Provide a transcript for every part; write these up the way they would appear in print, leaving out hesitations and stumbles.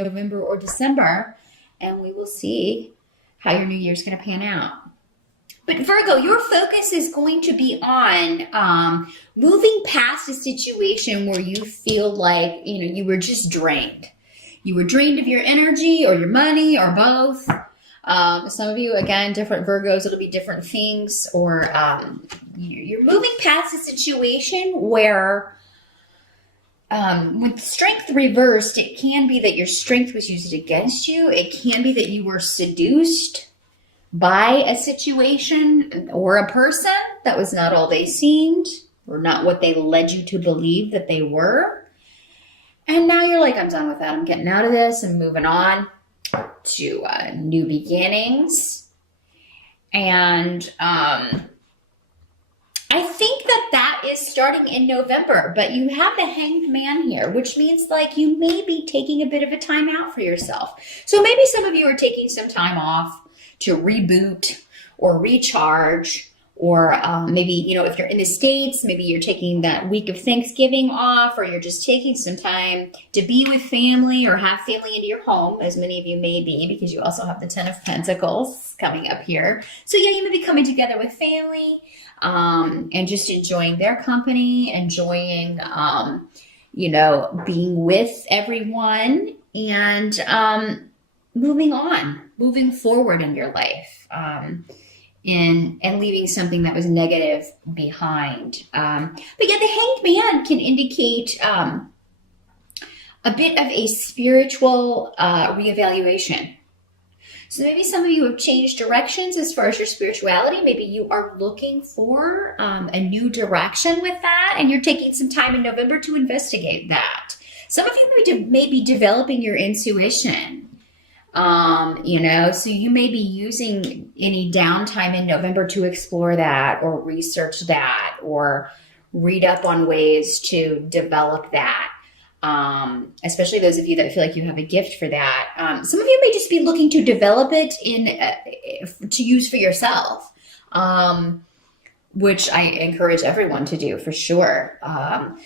November or December, and we will see how your new year's going to pan out. But Virgo, your focus is going to be on moving past a situation where you feel like, you were just drained. You were drained of your energy or your money or both. Some of you, again, different Virgos, it'll be different things. Or you're moving past a situation where with strength reversed, it can be that your strength was used against you. It can be that you were seduced by a situation or a person that was not all they seemed, or not what they led you to believe that they were. And now you're like, I'm done with that. I'm getting out of this and moving on to new beginnings. And I think that is starting in November, but you have the Hanged Man here, which means like you may be taking a bit of a time out for yourself. So maybe some of you are taking some time off to reboot or recharge, or maybe, if you're in the States, maybe you're taking that week of Thanksgiving off, or you're just taking some time to be with family or have family into your home, as many of you may be, because you also have the Ten of Pentacles coming up here. So yeah, you may be coming together with family and just enjoying their company, enjoying, being with everyone, and moving forward in your life, and leaving something that was negative behind. But yeah, the Hanged Man can indicate a bit of a spiritual reevaluation. So maybe some of you have changed directions as far as your spirituality. Maybe you are looking for a new direction with that, and you're taking some time in November to investigate that. Some of you may be developing your intuition. So you may be using any downtime in November to explore that, or research that, or read up on ways to develop that. Especially those of you that feel like you have a gift for that. Some of you may just be looking to develop it to use for yourself. Which I encourage everyone to do for sure.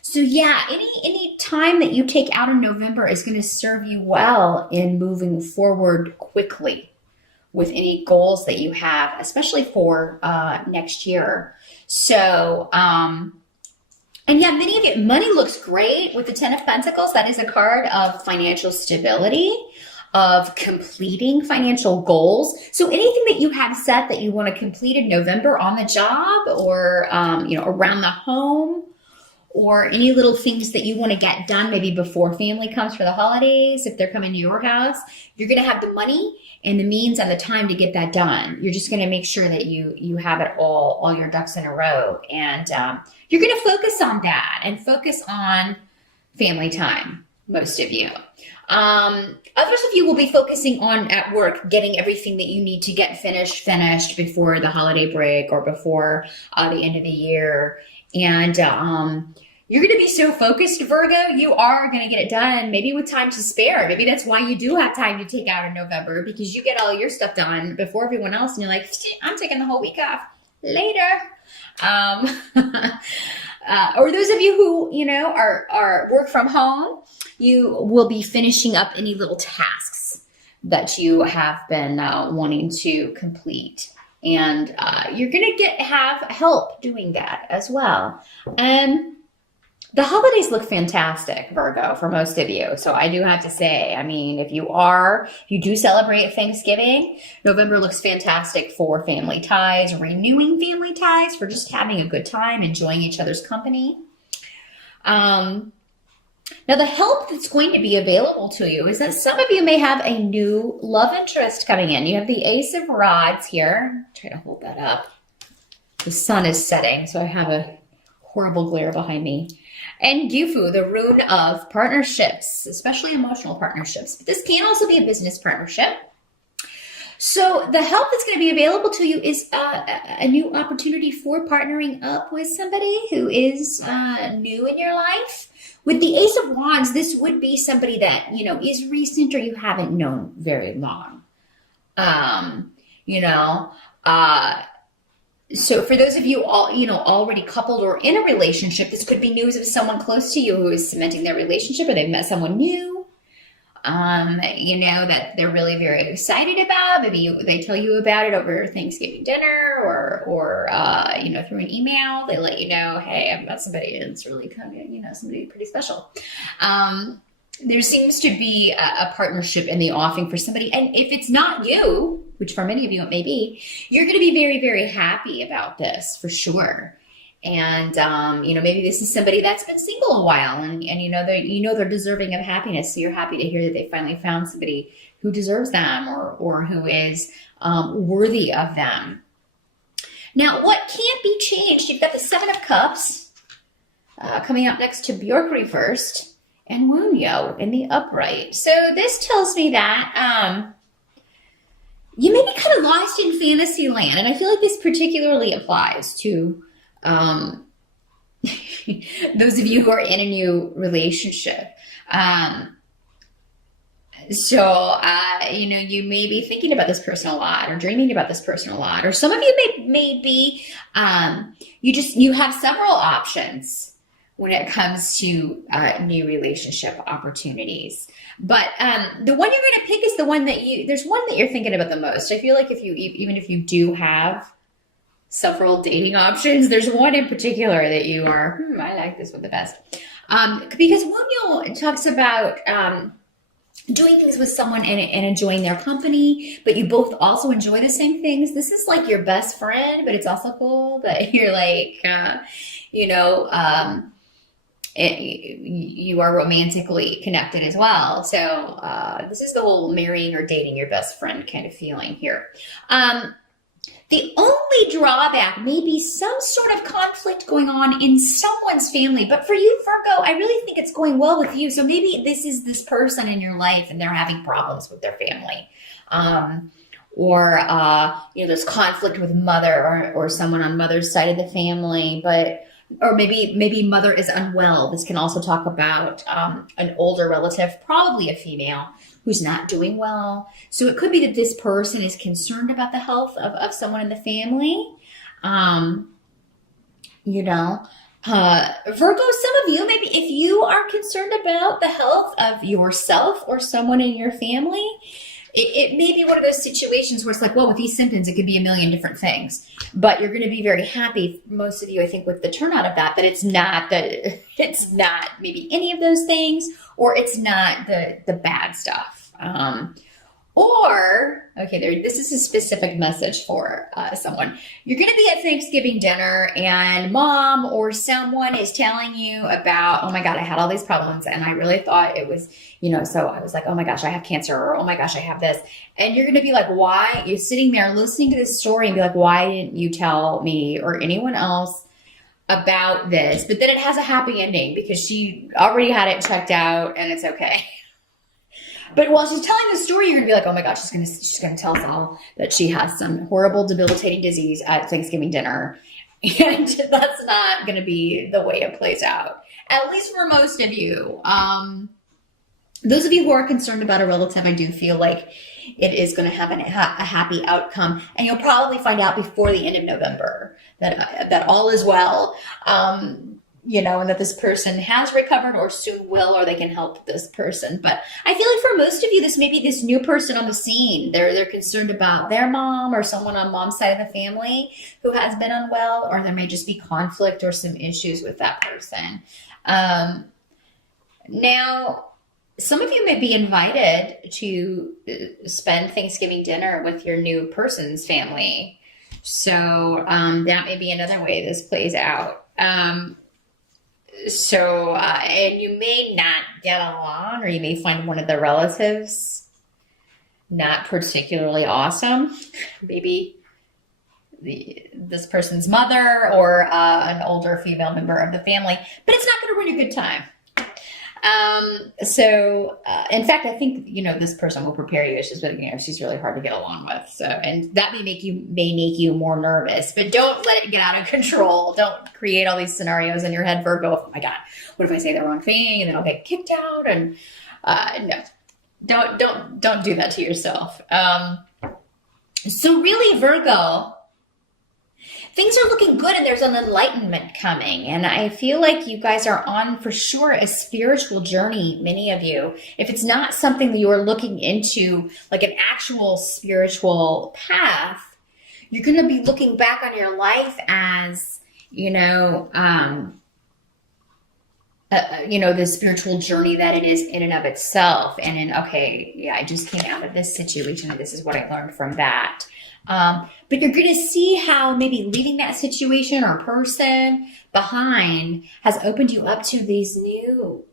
So yeah, any time that you take out in November is going to serve you well in moving forward quickly with any goals that you have, especially for next year. So, and yeah, many of you, money looks great with the Ten of Pentacles. That is a card of financial stability, of completing financial goals. So anything that you have set that you want to complete in November on the job, or, around the home, or any little things that you want to get done maybe before family comes for the holidays, if they're coming to your house, you're going to have the money and the means and the time to get that done. You're just going to make sure that you have it all your ducks in a row. And you're going to focus on that and focus on family time, most of you. Others of you will be focusing on at work, getting everything that you need to get finished before the holiday break or before the end of the year. And you're going to be so focused, Virgo, you are going to get it done, maybe with time to spare. Maybe that's why you do have time to take out in November, because you get all your stuff done before everyone else. And you're like, I'm taking the whole week off later. Or those of you who, are work from home, you will be finishing up any little tasks that you have been wanting to complete. And you're going to have help doing that as well. The holidays look fantastic, Virgo, for most of you. So I do have to say, if you do celebrate Thanksgiving, November looks fantastic for family ties, renewing family ties, for just having a good time, enjoying each other's company. Now, the help that's going to be available to you is that some of you may have a new love interest coming in. You have the Ace of Rods here. Try to hold that up. The sun is setting, so I have a horrible glare behind me. And Gifu, the rune of partnerships, especially emotional partnerships. But this can also be a business partnership. So the help that's going to be available to you is a new opportunity for partnering up with somebody who is new in your life. With the Ace of Wands, this would be somebody that, is recent or you haven't known very long. So for those of you already coupled or in a relationship, this could be news of someone close to you who is cementing their relationship, or they've met someone new. that they're really very excited about. Maybe they tell you about it over Thanksgiving dinner or through an email. They let you know, hey, I've got somebody that's really coming, somebody pretty special. There seems to be a partnership in the offing for somebody. And if it's not you, which for many of you it may be, you're going to be very, very happy about this for sure. And, maybe this is somebody that's been single a while and they're deserving of happiness. So you're happy to hear that they finally found somebody who deserves them or who is worthy of them. Now, what can't be changed? You've got the Seven of Cups coming up next to Bjork reversed and Wunyo in the upright. So this tells me that you may be kind of lost in fantasy land. And I feel like this particularly applies to those of you who are in a new relationship. You may be thinking about this person a lot or dreaming about this person a lot, or some of you may be, you have several options when it comes to new relationship opportunities. But the one you're going to pick is the one there's one that you're thinking about the most. I feel like even if you do have several dating options, there's one in particular that you are, I like this one the best. Because Wunyo talks about doing things with someone and enjoying their company, but you both also enjoy the same things. This is like your best friend, but it's also cool that you're like, you are romantically connected as well. So this is the whole marrying or dating your best friend kind of feeling here. The only drawback may be some sort of conflict going on in someone's family. But for you, Virgo, I really think it's going well with you. So maybe this is this person in your life and they're having problems with their family. There's conflict with mother or someone on mother's side of the family. Or maybe mother is unwell. This can also talk about an older relative, probably a female, who's not doing well. So it could be that this person is concerned about the health of someone in the family. Virgo, some of you, maybe if you are concerned about the health of yourself or someone in your family, it may be one of those situations where it's like, well, with these symptoms, it could be a million different things. But you're going to be very happy, most of you, I think, with the turnout of that it's not maybe any of those things, or it's not the bad stuff. This is a specific message for someone. You're going to be at Thanksgiving dinner and mom or someone is telling you about, oh my God, I had all these problems and I really thought it was, so I was like, oh my gosh, I have cancer, or oh my gosh, I have this. And you're going to be like, why? You're sitting there listening to this story and be like, why didn't you tell me or anyone else about this? But then it has a happy ending because she already had it checked out and it's okay. But while she's telling the story, you're going to be like, oh my gosh, she's going to tell us all that she has some horrible, debilitating disease at Thanksgiving dinner. And that's not going to be the way it plays out. At least for most of you. Those of you who are concerned about a relative, I do feel like it is going to have a happy outcome. And you'll probably find out before the end of November that all is well. And that this person has recovered or soon will, or they can help this person. But I feel like for most of you, this may be this new person on the scene. They're concerned about their mom or someone on mom's side of the family who has been unwell, or there may just be conflict or some issues with that person. Now, some of you may be invited to spend Thanksgiving dinner with your new person's family. So that may be another way this plays out. And you may not get along, or you may find one of the relatives not particularly awesome. Maybe this person's mother or an older female member of the family, but it's not going to ruin a good time. In fact, I think, this person will prepare you. It's just, she's really hard to get along with. So, and that may make you more nervous, but don't let it get out of control. Don't create all these scenarios in your head, Virgo. Oh my God, what if I say the wrong thing and then I'll get kicked out? And, no, don't do that to yourself. So really, Virgo, things are looking good and there's an enlightenment coming. And I feel like you guys are on for sure a spiritual journey, many of you. If it's not something that you're looking into, like an actual spiritual path, you're going to be looking back on your life as, the spiritual journey that it is in and of itself. And then, okay, yeah, I just came out of this situation and this is what I learned from that. But you're going to see how maybe leaving that situation or person behind has opened you up to this new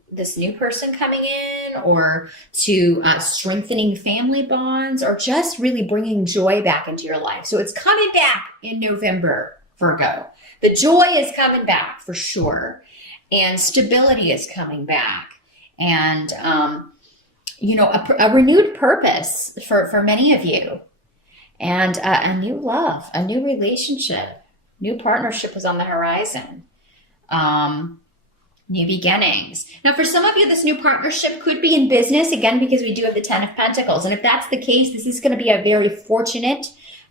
person coming in, or to strengthening family bonds, or just really bringing joy back into your life. So it's coming back in November, Virgo. The joy is coming back for sure. And stability is coming back. And, a renewed purpose for many of you. And a new love, a new relationship, new partnership is on the horizon. New beginnings. Now, for some of you, this new partnership could be in business, again, because we do have the 10 of Pentacles. And if that's the case, this is going to be a very fortunate,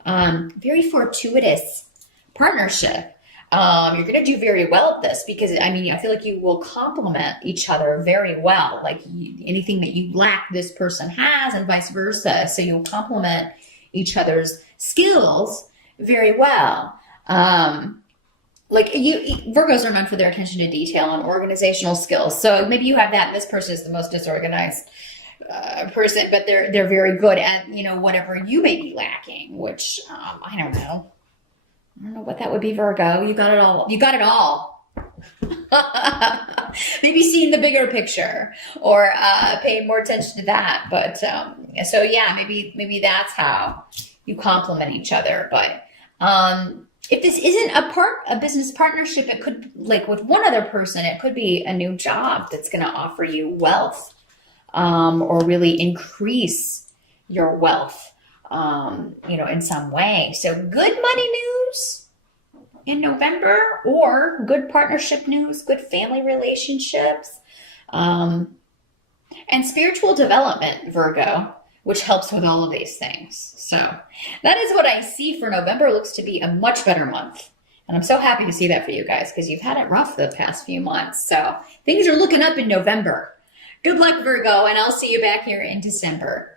very fortuitous partnership. You're going to do very well at this because, I feel like you will complement each other very well. Like anything that you lack, this person has, and vice versa. So you'll complement each other's skills very well. Virgos are known for their attention to detail and organizational skills. So maybe you have that, and this person is the most disorganized person, but they're very good at, whatever you may be lacking, which, I don't know. I don't know what that would be, Virgo. You got it all. You got it all. Maybe seeing the bigger picture, or paying more attention to that. But maybe that's how you complement each other. But if this isn't a business partnership, it could, like with one other person, it could be a new job that's going to offer you wealth, or really increase your wealth. In some way. So good money news in November, or good partnership news, good family relationships, and spiritual development, Virgo, which helps with all of these things. So that is what I see for November. It looks to be a much better month. And I'm so happy to see that for you guys, because you've had it rough the past few months. So things are looking up in November. Good luck, Virgo, and I'll see you back here in December.